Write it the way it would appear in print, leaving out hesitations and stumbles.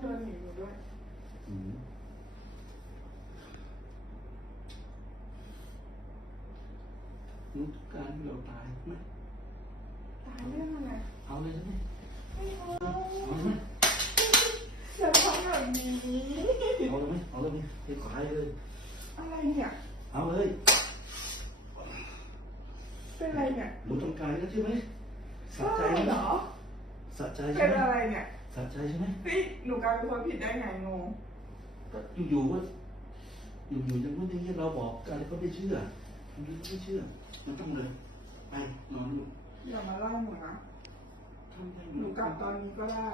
เดินหนีหนูด้วยนุชการที่เราตายไหมตายเรื่องอะไรเอาเลยใช่ไหมไม่เอาเอาไหมอย่าทำแบบนี้เอาเลยไหมเอาเลยไหมให้ตายเลยอะไรเนี่ยเอาเลยเป็นอะไรเนี่ยหนูต้องการแล้วใช่ไหมสะใจเหรอสะใจใช่เป็นไหมอะไรเนี่ยสะใจใช่ไหมเฮ้ยหนูกลายเป็นคนผิดได้ไงงงก็อยู่ๆว่าอยู่ๆอย่างวันนี้เราบอกอะไรก็ไม่เชื่อมันไม่เชื่อมันต้องเลยไปนอนลูกอย่ามาไล่หนูนะหนูกลับตอนนี้ก็ได้